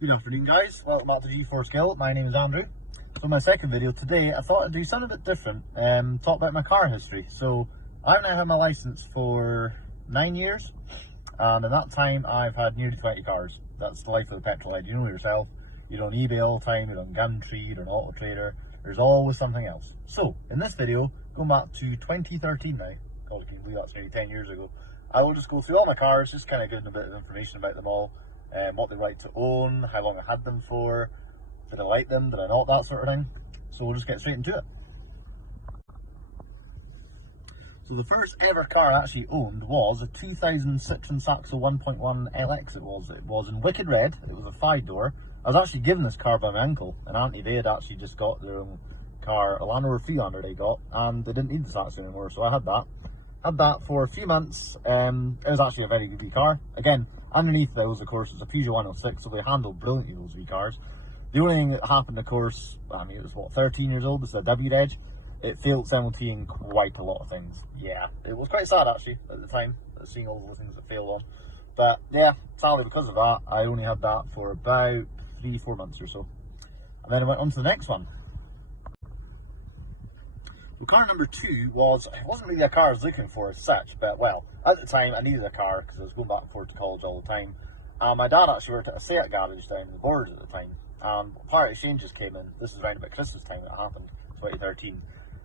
Good afternoon, guys. Welcome back to G4 Gill. My name is Andrew. So my second video today, I thought I'd do something a bit different, talk about my car history. So I've now had my license for 9 years, and in that time I've had nearly 20 cars. That's the life of the petrol head. You know yourself, you're on eBay all the time, you're on Gumtree, you're on Auto Trader, there's always something else. So in this video, going back to 2013 now, God, can you believe that's nearly 10 years ago, I will just go through all my cars, just kind of giving a bit of information about them all. What they like to own, how long I had them for, did I like them, did I not, that sort of thing. So we'll just get straight into it. So the first ever car I actually owned was a 2006 Saxo 1.1 LX. It was in wicked red. It was a 5-door. I was actually given this car by my uncle and auntie. They had actually just got their own car, a Land Rover Freelander they got, and they didn't need the Saxo anymore, so I had that. Had that for a few months. It was actually a very good wee car. Again, underneath those, of course, it's a Peugeot 106, so they handled brilliantly, those wee cars. The only thing that happened, of course, I mean, it was what, 13 years old, this is a W-Reg. It failed MOT in quite a lot of things. Yeah, it was quite sad actually at the time, seeing all the things that failed on. But yeah, sadly because of that, I only had that for about 3-4 months or so. And then I went on to the next one. So car number 2 was, it wasn't really a car I was looking for as such, but well, at the time I needed a car because I was going back and forth to college all the time. My dad actually worked at a Seat garage down in the Borders at the time. Part exchanges came in. This was around about Christmas time that happened, 2013.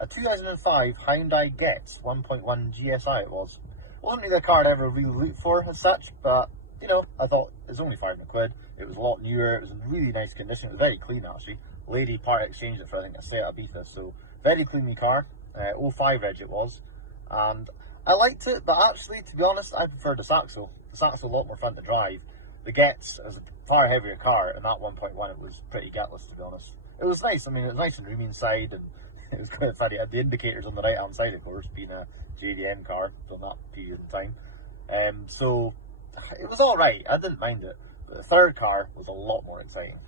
A 2005 Hyundai Getz 1.1 GSI it was. Wasn't really a car I'd ever really looked for as such, but you know, I thought it was only 500 quid. It was a lot newer, it was in really nice condition, it was very clean actually. Lady part exchanged it for I think a Seat Ibiza, so very clean car. 05 reg it was, and I liked it, but actually, to be honest, I preferred the Saxo. The Saxo a lot more fun to drive. The Getz is a far heavier car, and that 1.1 it was pretty gatless, to be honest. It was nice, I mean, it was nice and roomy inside, and it was quite funny. It had the indicators on the right hand side, of course, being a JDM car from that period in time. So it was alright, I didn't mind it, but the third car was a lot more exciting.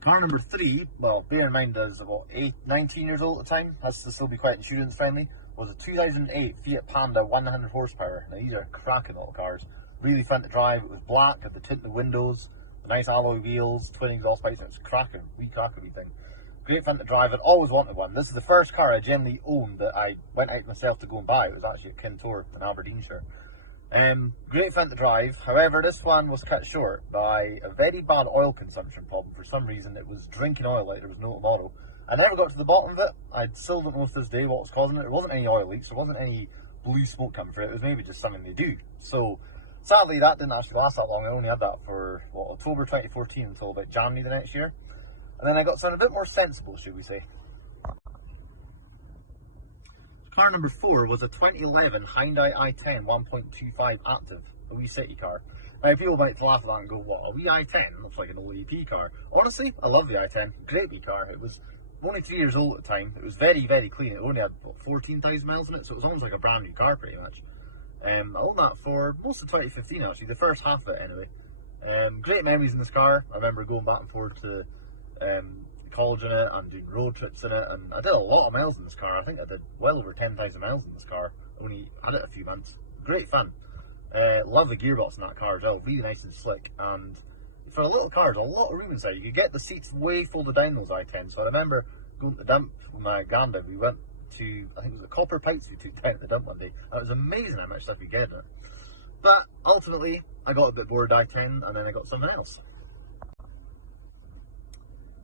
Car number 3, well, bear in mind I was about 19 years old at the time, has to still be quite insurance friendly, was a 2008 Fiat Panda 100 horsepower. Now these are cracking little cars, really fun to drive. It was black, had the tinted windows, the nice alloy wheels, twin exhaust pipes, and it was cracking wee thing. Great fun to drive, I'd always wanted one. This is the first car I generally owned that I went out myself to go and buy. It was actually at Kintor in Aberdeenshire. Great fun to drive, however this one was cut short by a very bad oil consumption problem. For some reason it was drinking oil like there was no tomorrow. I never got to the bottom of it. I still don't know to this day what was causing it. There wasn't any oil leaks, there wasn't any blue smoke coming from it, it was maybe just something they do. So sadly that didn't actually last that long. I only had that for what, October 2014 until about January the next year. And then I got something a bit more sensible, should we say. Car number 4 was a 2011 Hyundai i10 1.25 Active, a wee city car. Now people might laugh at that and go, what, a wee i10? Looks like an old EP car. Honestly, I love the i10, great wee car. It was only 3 years old at the time. It was very, very clean. It only had, what, 14,000 miles in it, so it was almost like a brand new car pretty much. I owned that for most of 2015 actually, the first half of it anyway. Great memories in this car. I remember going back and forth to college in it and doing road trips in it, and I did a lot of miles in this car. I think I did well over 10,000 miles in this car. Only had it a few months. Great fun. Love the gearbox in that car as well, really nice and slick, and for a little car there's a lot of room inside. You could get the seats way folded down those i10s. So I remember going to the dump with my granddad. We went to, I think it was the Copper Pipes we took down at the dump one day. It was amazing how much stuff you get in it. But ultimately I got a bit bored of i10 and then I got something else.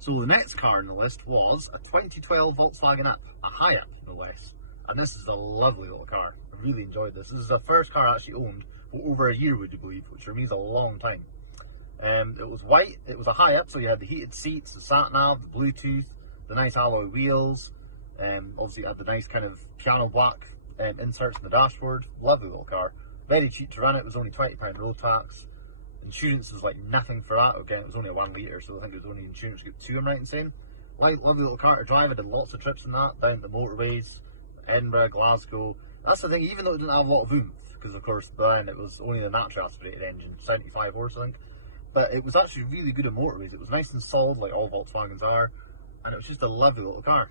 So the next car on the list was a 2012 Volkswagen Up, a Hi-Up no less. And this is a lovely little car. I really enjoyed this. This is the first car I actually owned for over a year, would you believe, which for me is a long time. It was white, it was a Hi-Up, so you had the heated seats, the sat-nav, the Bluetooth, the nice alloy wheels. Obviously it had the nice kind of piano black inserts in the dashboard. Lovely little car. Very cheap to run it was only £20 road tax. Insurance was like nothing for that. Again, it was only a 1 litre, so I think it was only insurance group 2, I'm right in saying. Lovely little car to drive. I did lots of trips in that, down the motorways, Edinburgh, Glasgow. That's the thing, even though it didn't have a lot of oomph, because of course then it was only the naturally aspirated engine, 75 horse I think, but it was actually really good at motorways. It was nice and solid like all Volkswagens are, and it was just a lovely little car.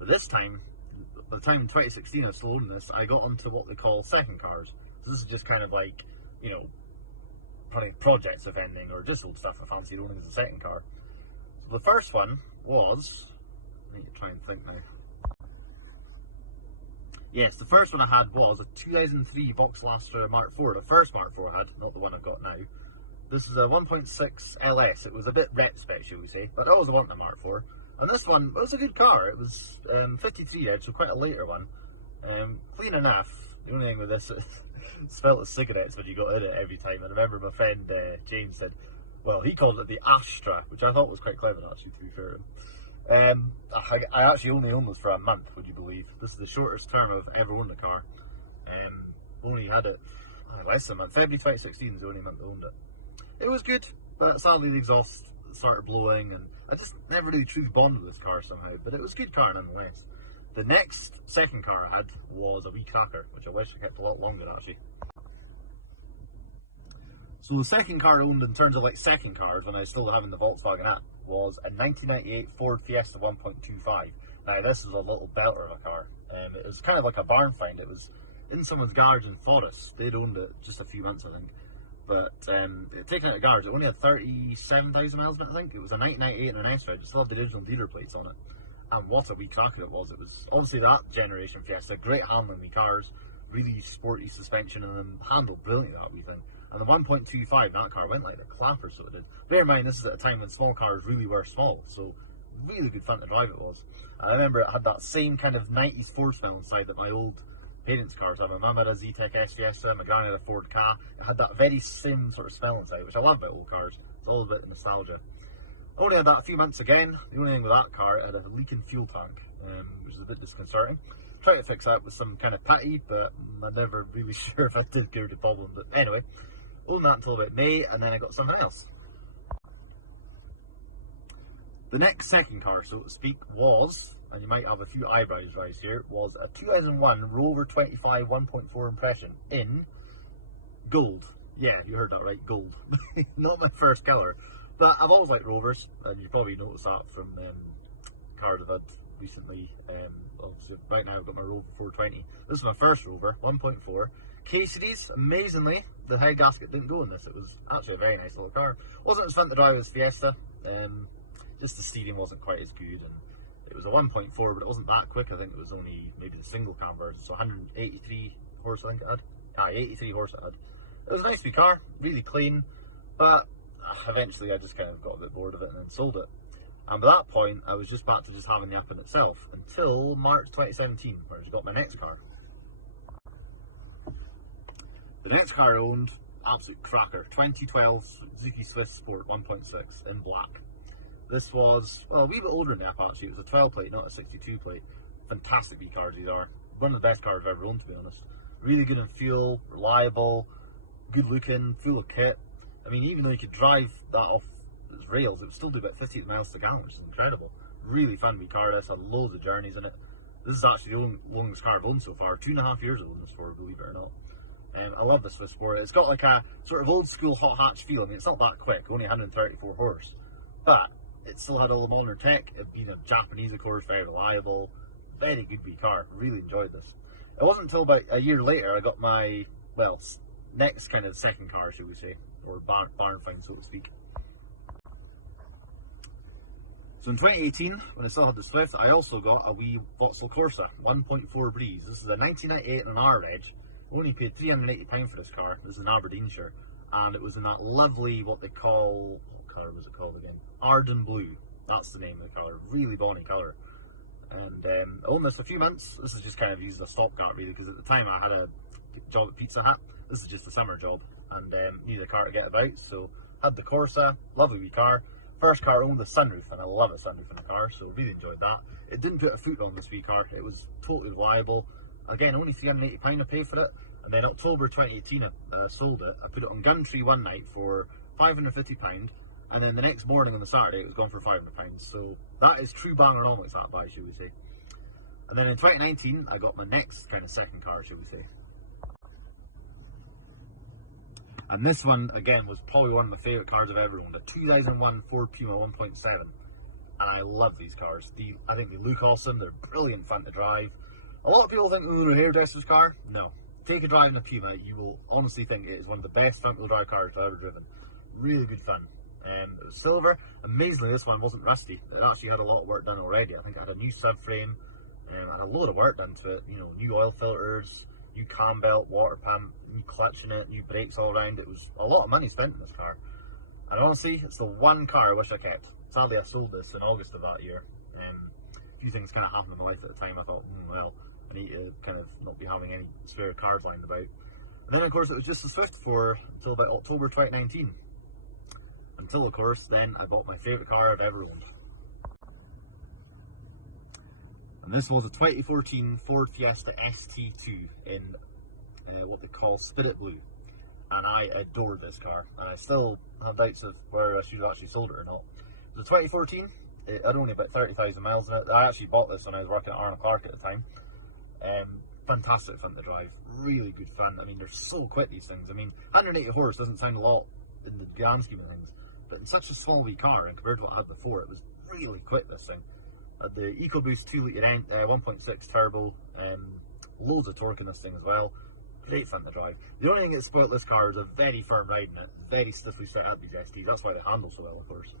But this time, by the time in 2016 I sold this, I got onto what they call second cars. So this is just kind of like, you know, any projects, if anything, or just old stuff I fancied owning as a second car. So the first one was, I need to try and think now. Yes, the first one I had was a 2003 Boxster Mark IV, the first Mark IV I had, not the one I've got now. This is a 1.6 LS. It was a bit rep spec, shall we say, but I always wanted a Mark IV. And this one, it was a good car. It was 53 edge, so quite a later one. Clean enough. The only thing with this, it smelled of cigarettes when you got in it every time. I remember my friend James said, well, he called it the Astra, which I thought was quite clever actually, to be fair. I actually only owned this for a month, would you believe? This is the shortest term I've ever owned a car. Only had it less than a month. February 2016 is the only month I owned it. It was good, but sadly the exhaust started blowing, and I just never really truly bonded with this car somehow. But it was a good car nonetheless. The next second car I had was a wee cracker, which I wish I kept a lot longer actually. So the second car I owned in terms of like second cars, when I was still having the Volkswagen app, was a 1998 Ford Fiesta 1.25. Now this is a little belter of a car. It was kind of like a barn find. It was in someone's garage in Forest. They'd owned it just a few months I think. But taken out of the garage, it only had 37,000 miles on it I think. It was a 1998 and an S-Reg. It still had the original dealer plates on it. And what a wee cracker it was. It was obviously that generation Fiesta, great handling wee cars, really sporty suspension, and then handled brilliantly that wee thing. And the 1.25, that car went like a clapper, so it did. Bear in mind, this is at a time when small cars really were small, so really good fun to drive it was. I remember it had that same kind of 90s Ford smell inside that my old parents' cars had. My mum had a Z-Tech S Fiesta, my granny had a Ford Ka. It had that very same sort of smell inside, which I love about old cars. It's all a bit of nostalgia. I only had that a few months again. The only thing with that car, it had a leaking fuel tank, which is a bit disconcerting. Tried to fix that with some kind of putty, but I'm never really sure if I did get rid of the problem. But anyway, owned that until about May, and then I got something else. The next second car, so to speak, was, and you might have a few eyebrows raised here, was a 2001 Rover 25 1.4 Impression in gold. Yeah, you heard that right, gold. Not my first colour. But I've always liked Rovers, and you probably noticed that from cars I've had recently. So right now I've got my Rover 420. This is my first Rover, 1.4. K-Series, amazingly, the head gasket didn't go in this. It was actually a very nice little car. Wasn't as fun to drive as Fiesta. Just the steering wasn't quite as good, and it was a 1.4, but it wasn't that quick. I think it was only maybe the single cam version, so 183 horse I think it had. 83 horse it had. It was a nice wee car, really clean, but eventually I just kind of got a bit bored of it and then sold it. And by that point, I was just back to just having the app in itself until March 2017, where I just got my next car. The next car I owned, absolute cracker, 2012 Suzuki Swift Sport 1.6 in black. This was, well, a wee bit older than the app actually. It was a 12 plate, not a 62 plate. Fantastic wee cars these are. One of the best cars I've ever owned, to be honest. Really good in fuel, reliable, good looking, full of kit. I mean, even though you could drive that off its rails, it would still do about 58 miles to gallon, which is incredible. Really fun wee car. This had loads of journeys in it. This is actually the longest car I've owned so far. 2.5 years I've owned this for, believe it or not. I love the Swiss Sport. It's got like a sort of old school hot hatch feel. I mean, it's not that quick, only 134 horse, but it still had all the modern tech. It'd been a Japanese, of course, very reliable, very good wee car. Really enjoyed this. It wasn't until about a year later I got my, well, next kind of second car, should we say, or barn find, so to speak. So in 2018, when I still had the Swift, I also got a wee Vauxhall Corsa 1.4 Breeze. This is a 1998 and an R-Reg. Only paid £380 for this car. This is in Aberdeenshire, and it was in that lovely, what they call, what colour was it called again? Arden Blue. That's the name of the colour. Really bonny colour. And I owned this for a few months. This is just kind of used as a stopgap really, because at the time I had a job at Pizza Hut. This is just a summer job, and needed a car to get about. So had the Corsa, lovely wee car. First car I owned the sunroof, and I love a sunroof in the car, so really enjoyed that. It didn't put a foot on this wee car. It was totally reliable. Again, only £380 I paid for it, and then October 2018 I sold it. I put it on Gumtree one night for £550, and then the next morning on the Saturday it was gone for £500. So that is true Bangernomics, that buy, should we say. And then in 2019 I got my next kind of second car, should we say. And this one, again, was probably one of my favourite cars I've ever owned. A 2001 Ford Puma 1.7. And I love these cars. I think they look awesome. They're brilliant fun to drive. A lot of people think, ooh, a hairdresser's car. No. take a drive in a Puma, you will honestly think it is one of the best front wheel drive cars I've ever driven. Really good fun. It was silver. Amazingly, this one wasn't rusty. It actually had a lot of work done already. I think it had a new subframe and a load of work done to it. You know, new oil filters, new cam belt, water pump, new clutch in it, new brakes all around. It was a lot of money spent in this car. And honestly, it's the one car I wish I kept. Sadly, I sold this in August of that year. A few things kind of happened in my life at the time. I thought, well, I need to kind of not be having any spare cars lying about. And then, of course, it was just a Swift for until about October 2019. Until, of course, then I bought my favourite car I've ever owned. And this was a 2014 Ford Fiesta ST2 in what they call Spirit Blue. And I adored this car. And I still have doubts of whether I should have actually sold it or not. It was a 2014. It had only about 30,000 miles in it. I actually bought this when I was working at Arnold Clark at the time. Fantastic fun to drive. Really good fun. I mean, they're so quick, these things. I mean, 180 horse doesn't sound a lot in the grand scheme of things. But in such a small wee car, and compared to what I had before, it was really quick, this thing. The EcoBoost 2 litre 1.6 turbo, loads of torque in this thing as well. Great fun to drive. The only thing that spoilt this car is a very firm ride in it. Very stiffly set up, these STs. That's why they handle so well, of course.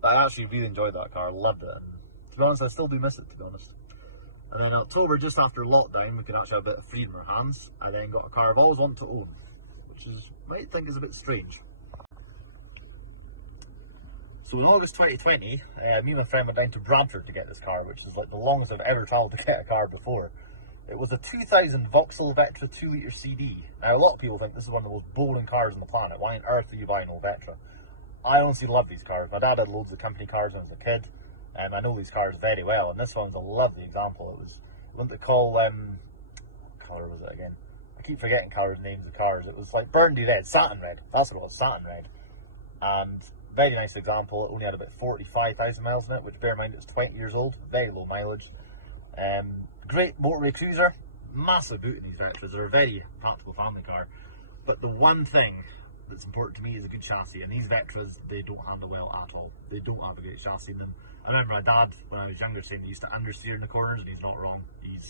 But I actually really enjoyed that car. Loved it. And to be honest, I still do miss it, to be honest. And then in October, just after lockdown, we could actually have a bit of freedom in our hands. I then got a car I've always wanted to own, which is, you might think is a bit strange. So in August 2020, me and my friend went down to Bradford to get this car, which is like the longest I've ever travelled to get a car before. It was a 2000 Vauxhall Vectra 2 litre CD. Now a lot of people think this is one of the most boring cars on the planet. Why on earth are you buying an old Vectra? I honestly love these cars. My dad had loads of company cars when I was a kid, and I know these cars very well, and this one's a lovely example. It was what they call, what colour was it again? I keep forgetting colours, names of cars. It was like burgundy red, satin red. That's what it was, satin red. And very nice example. It only had about 45,000 miles in it, which bear in mind it was 20 years old. Very low mileage. Great motorway cruiser. Massive boot in these Vectras. They're a very practical family car. But the one thing that's important to me is a good chassis. And these Vectras, they don't handle well at all. They don't have a great chassis in them. I remember my dad, when I was younger, saying he used to understeer in the corners, and he's not wrong. He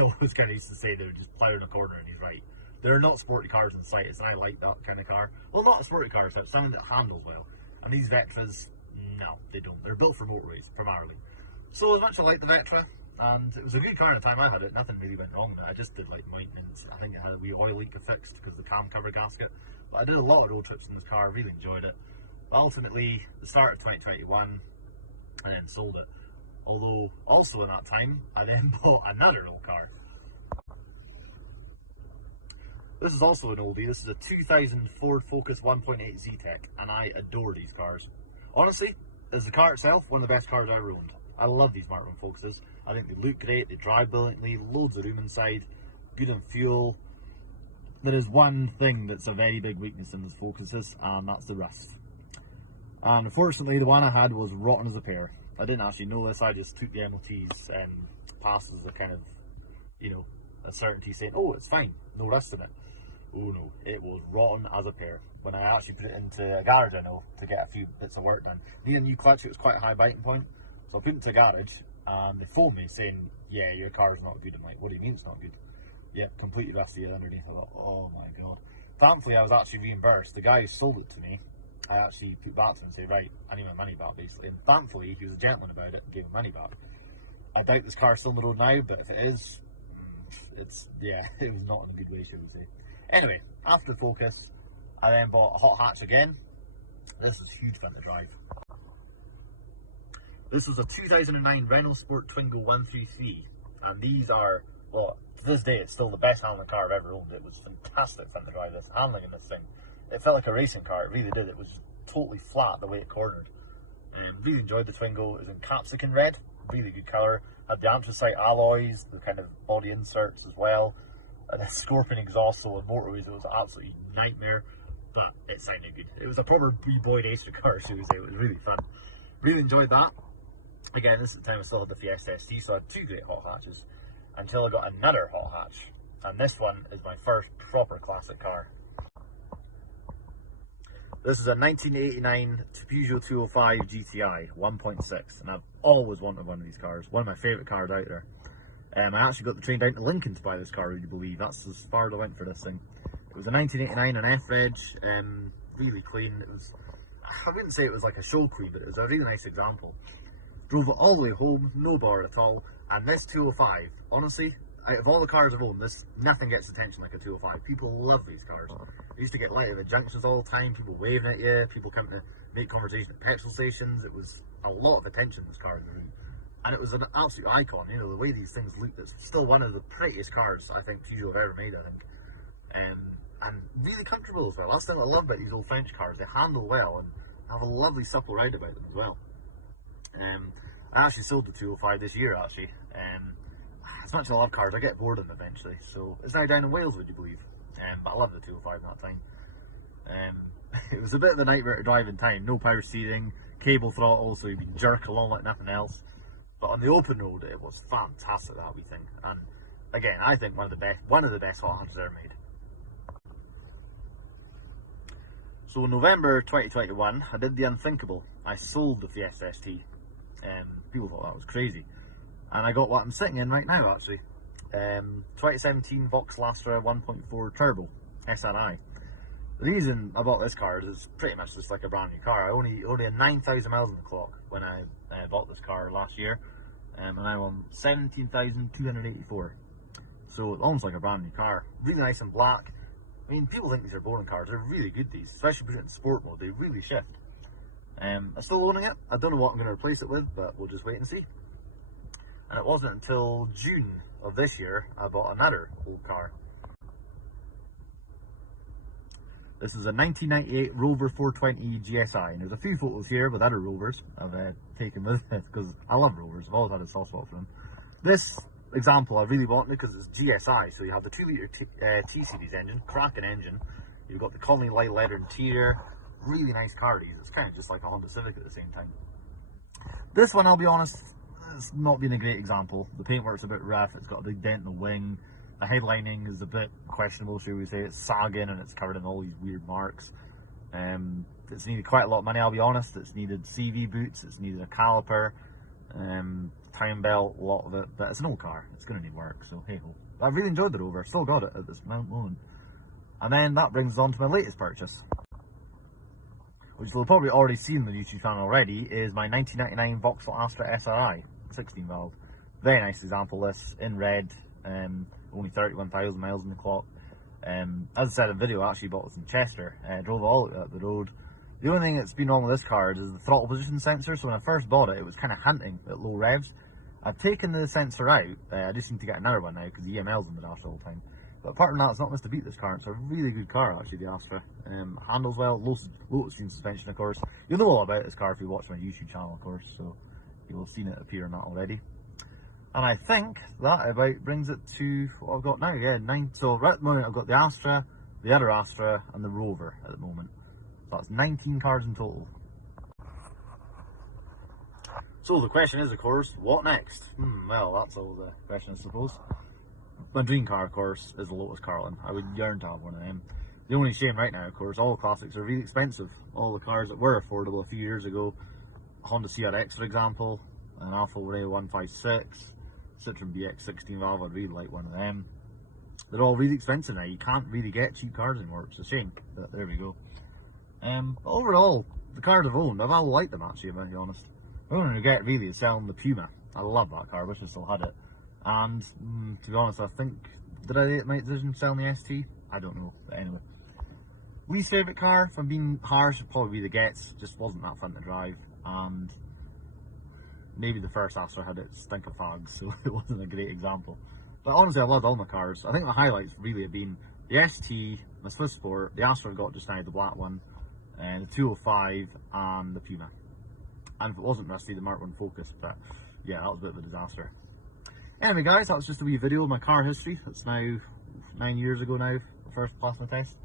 always kind of used to say they're just plowing a corner, and he's right. They're not sporty cars in sight, and I like that kind of car. Well, not a sporty car, but something that handles well. And these Vectras, no, they don't. They're built for motorways, primarily. So as much as I like the Vectra, and it was a good car at the time I had it, nothing really went wrong with it. I just did like maintenance. I think it had a wee oil leak fixed because of the cam cover gasket. But I did a lot of road trips in this car, I really enjoyed it. But ultimately, the start of 2021, I then sold it. Although, also in that time, I then bought another old car. This is also an oldie. This is a 2000 Ford Focus 1.8 Z-Tech, and I adore these cars. Honestly, as the car itself, one of the best cars I ever owned. I love these Mark I Focuses. I think they look great, they drive brilliantly, loads of room inside, good on fuel. There is one thing that's a very big weakness in these Focuses, and that's the rust. And unfortunately, the one I had was rotten as a pear. I didn't actually know this, I just took the MOTs and passed as a kind of, you know, a certainty saying, oh, it's fine, no rust in it. Oh no, it was rotten as a pear. When I actually put it into a garage, I know, to get a few bits of work done. Needed a new clutch, it was quite a high biting point. So I put it into a garage, and they phoned me saying, yeah, your car's not good. I'm like, what do you mean it's not good? Yeah, completely rusty underneath. I thought, oh my god. Thankfully, I was actually reimbursed. The guy who sold it to me, I actually put back to him and say, right, I need my money back, basically. And thankfully, he was a gentleman about it and gave me money back. I doubt this car's still on the road now, but if it is, yeah, it was not in a good way, shall we say. Anyway, after Focus, I then bought a hot hatch again. This is huge fun to drive. This was a 2009 Renault Sport Twingo 133, and these are, well, to this day, it's still the best handling car I've ever owned. It was fantastic fun to drive this, handling in this thing. It felt like a racing car, it really did. It was totally flat the way it cornered. And really enjoyed the Twingo. It was in capsicum red, really good colour. Had the anthracite alloys, the kind of body inserts as well. And a Scorpion exhaust, so on motorways it was an absolute nightmare, but it sounded good. It was a proper B-boy racer car, should we say. It was really fun. Really enjoyed that. Again, this is the time I still had the Fiesta ST, so I had two great hot hatches until I got another hot hatch, and this one is my first proper classic car. This is a 1989 Peugeot 205 GTI 1.6, and I've always wanted one of these cars. One of my favourite cars out there. I actually got the train down to Lincoln to buy this car, would you believe? That's as far as I went for this thing. It was a 1989 an F-Reg, really clean. It was, I wouldn't say it was like a show queen, but it was a really nice example. Drove it all the way home, no bar at all, and this 205, honestly, out of all the cars I've owned, nothing gets attention like a 205. People love these cars. They used to get light at the junctions all the time, people waving at you, people coming to make conversation at petrol stations. It was a lot of attention, this car in the room. And it was an absolute icon, you know, the way these things look. It's still one of the prettiest cars I think Peugeot have ever made, I think. And really comfortable as well. That's the thing I love about these old French cars. They handle well and have a lovely supple ride about them as well. I actually sold the 205 this year, actually. As much as I love cars, I get bored of them eventually. So it's now down in Wales, would you believe? But I love the 205 that time. It was a bit of a nightmare to drive in time. No power steering, cable throttle, so you can jerk along like nothing else. But on the open road, it was fantastic, that wee thing. And again, I think one of the best hot hatches ever made. So in November 2021, I did the unthinkable. I sold the Fiesta ST. People thought that was crazy. And I got what I'm sitting in right now, actually. 2017 Vauxhall Astra 1.4 Turbo SRI. The reason I bought this car is it's pretty much just like a brand new car. I only had 9,000 miles on the clock when I bought this car last year, and I'm on 17,284. So it's almost like a brand new car. Really nice and black. I mean, people think these are boring cars. They're really good, these, especially put it in sport mode. They really shift. I'm still owning it. I don't know what I'm going to replace it with, but we'll just wait and see. And it wasn't until June of this year I bought another old car. This is a 1998 Rover 420 GSI, and there's a few photos here with other Rovers I've taken with it because I love Rovers. I've always had a soft spot for them. This example I really want because it's GSI, so you have the 2-litre T-Series engine, cracking engine. You've got the Conley light leather interior, really nice car these. It's kind of just like a Honda Civic at the same time. This one, I'll be honest, it's not been a great example. The paintwork's a bit rough, it's got a big dent in the wing. The headlining is a bit questionable, shall we say. It's sagging and it's covered in all these weird marks. It's needed quite a lot of money, I'll be honest. It's needed CV boots, it's needed a caliper, time belt, a lot of it. But it's an old car, it's going to need work, so hey ho. I've really enjoyed the Rover, still got it at this moment. And then that brings us on to my latest purchase, which you'll probably already seen on the YouTube channel already, is my 1999 Vauxhall Astra SRI, 16 valve. Very nice example, this, in red. Only 31,000 miles on the clock. As I said in the video, I actually bought this in Chester. Drove all up the road. The only thing that's been wrong with this car is the throttle position sensor. So when I first bought it, it was kind of hunting at low revs. I've taken the sensor out. I just need to get another one now because the EML's on the dash all the time. But apart from that, it's not missed to beat this car. It's a really good car, actually, the Astra. Handles well, low extreme suspension, of course. You'll know all about this car if you watch my YouTube channel, of course. So you'll have seen it appear on that already. And I think that about brings it to what I've got now. Yeah, 9. So right at the moment I've got the Astra, the other Astra, and the Rover at the moment. So that's 19 cars in total. So the question is, of course, what next? Well, that's all the question, I suppose. My dream car, of course, is the Lotus Carlin. I would yearn to have one of them. The only shame right now, of course, all the classics are really expensive. All the cars that were affordable a few years ago, Honda CRX, for example, an Alfa Romeos 156. Citroen BX 16 valve, I'd really like one of them. They're all really expensive now. You can't really get cheap cars anymore. It's a shame, but there we go. But overall, the cars I've owned, I've all liked them actually, if I'm being honest. My only regret really is selling the Puma. I love that car, I wish I still had it. And to be honest, I think, did I make my decision selling the ST? I don't know, but anyway. Least favourite car, if I'm being harsh, would probably be the Getz. Just wasn't that fun to drive. And maybe the first Astra had its stink of fags, so it wasn't a great example. But honestly, I loved all my cars. I think my highlights really have been the ST, my Swiss Sport, the Astra I got just now, the black one, and the 205, and the Puma. And if it wasn't rusty, the Mark 1 Focus, but yeah, that was a bit of a disaster. Anyway guys, that was just a wee video of my car history. It's now 9 years ago now, the first plasma test.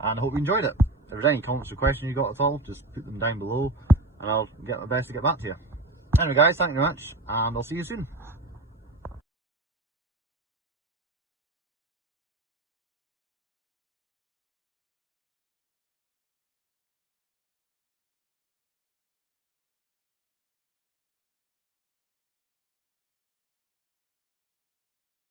And I hope you enjoyed it. If there's any comments or questions you got at all, just put them down below, and I'll get my best to get back to you. Anyway guys, thank you very much, and I'll see you soon.